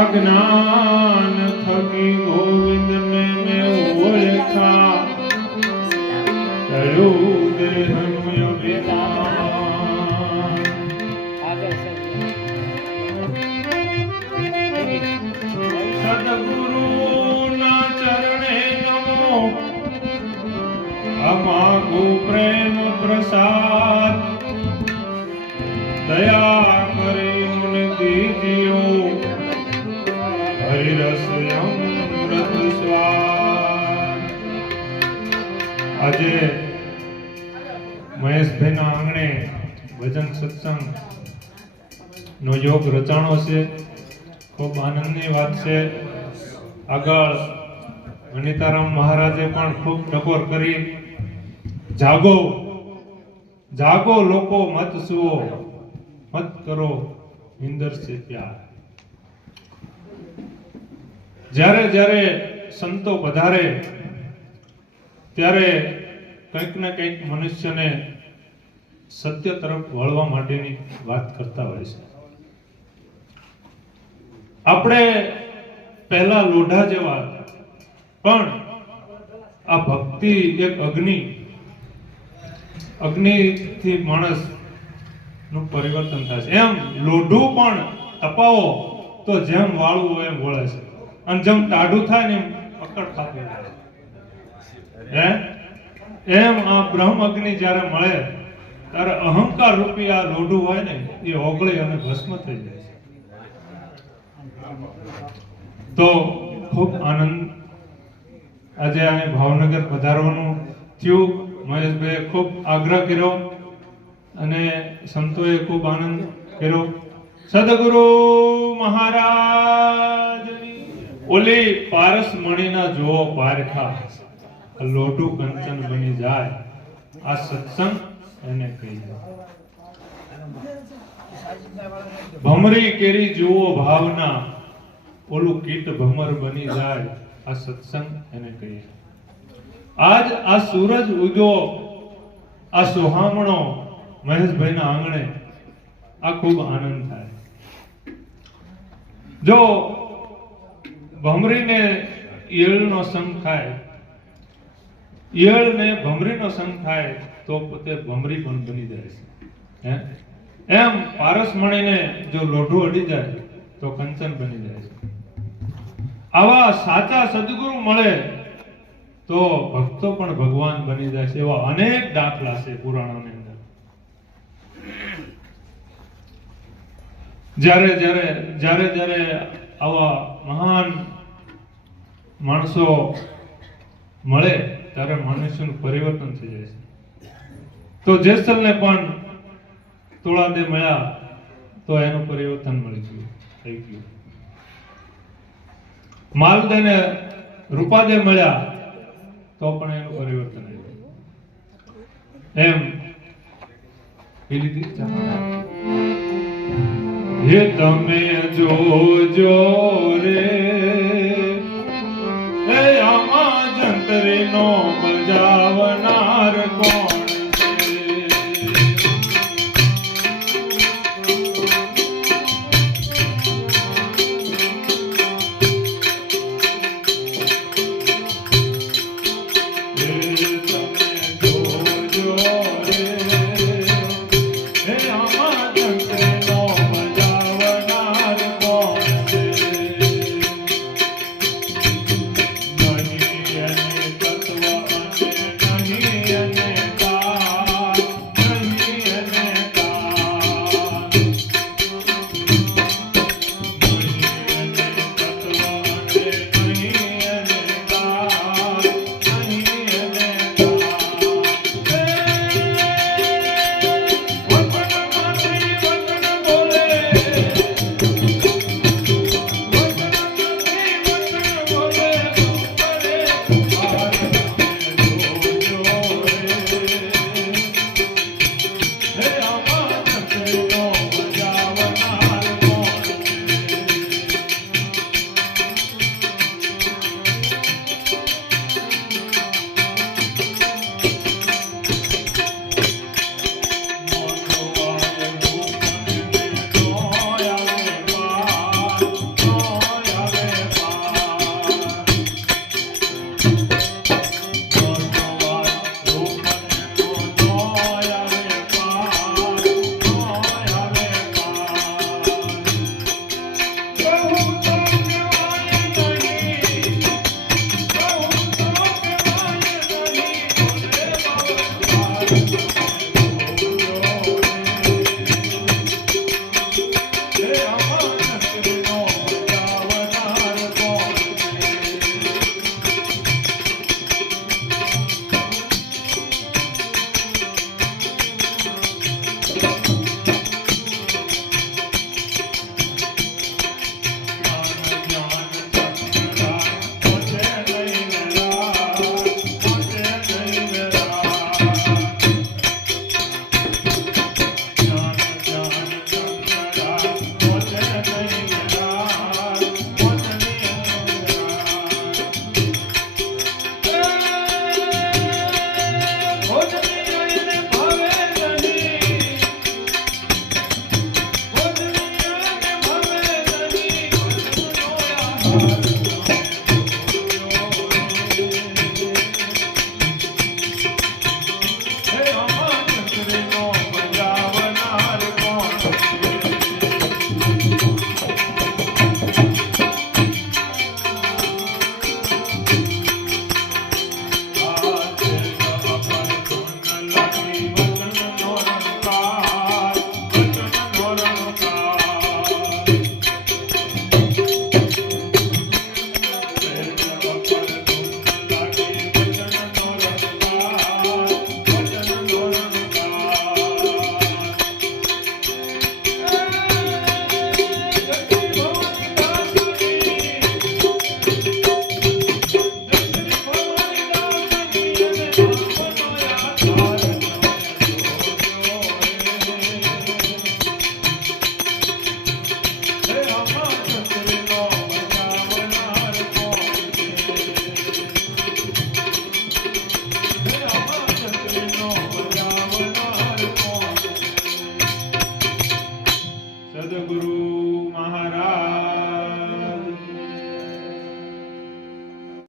અજ્ઞાન થકી ગોવિંદ ને મેં ઓળખા કર્યું દેહનું અભિમાન. સદગુરુના ચરણે નમો અમાગો પ્રેમ પ્રસાદ દયા કરી મુનિ દીજીઓ હરિરસ અમૃત સ્વાદ. આજે મહેશભાઈના આંગણે ભજન સત્સંગ નો યોગ રચાણો છે. ખૂબ આનંદની વાત છે. આગળ અનિતારામ મહારાજે પણ ખૂબ ટકોર કરી, જાગો જાગો લોકો મત સુઓ, મત કરો નિંદર સે પ્યાર. જ્યારે જ્યારે સંતો પધારે ત્યારે કંઈક ને કંઈક મનુષ્યને સત્ય તરફ વળવા માટેની વાત કરતા હોય છે. આપણે પહેલા લોઢા જેવા, પણ આ ભક્તિ એક અગ્નિથી માણસ નું પરિવર્તન થાય છે. એમ લોઢું પણ તપાવો તો જેમ વાળું હોય એમ વળે છે, અને જેમ ટાઢું થાય ને એમ પકડ ખાતું હે. એમ આ બ્રહ્મ અગ્નિ જ્યારે મળે ત્યારે અહંકાર રૂપી આ લોઢું હોય ને એ ઓગળી અને ભસ્મ થઈ જાય છે. તો ખૂબ આનંદ આજે અહીં ભાવનગર પધારવાનું થયું. મહેશભાઈએ ખૂબ આગ્રહ કર્યો અને સંતોએ ખૂબ આનંદ કર્યો. સદગુરુ મહારાજની ઓલી પારસ મણીના જોવો પારખા, લોઢું કંચન બની જાય, આ સત્સંગ એને કહી. ભમરી કેરી જુઓ ભાવના, ઓલું કીટ ભમર બની જાય, આ સત્સંગ એને કહીએ. આજ આ સૂરજ ઉગ્યો, આ સોહામણો મહેશભાઈના આંગણે, આ ખૂબ આનંદ થાય. જો ભમરીને ઈયળનો સંગ થાય, ઈયળને ભમરીનો સંગ થાય તો પોતે ભમરી પણ બની જાય છે. એમ પારસમણીને જો લોઢું અડી જાય તો કંચન બની જાય છે. આવા સાચા સદગુરુ મળે તો ભક્તો પણ ભગવાન બની જાય છે. એવા અનેક દાખલા છે પુરાણોની અંદર. જ્યારે આવા મહાન માણસો મળે ત્યારે મનુષ્યનું પરિવર્તન થઈ જાય છે. તો જેસલને પણ તોળાદે મળ્યા તો એનું પરિવર્તન મળી ગયું, થઈ ગયું. માલદેને રૂપાદે મળ્યા તો પણ એનું પરિવર્તન આવ્યું. એમ હે તમે જોજો રે, હે આમાં જંતરીનો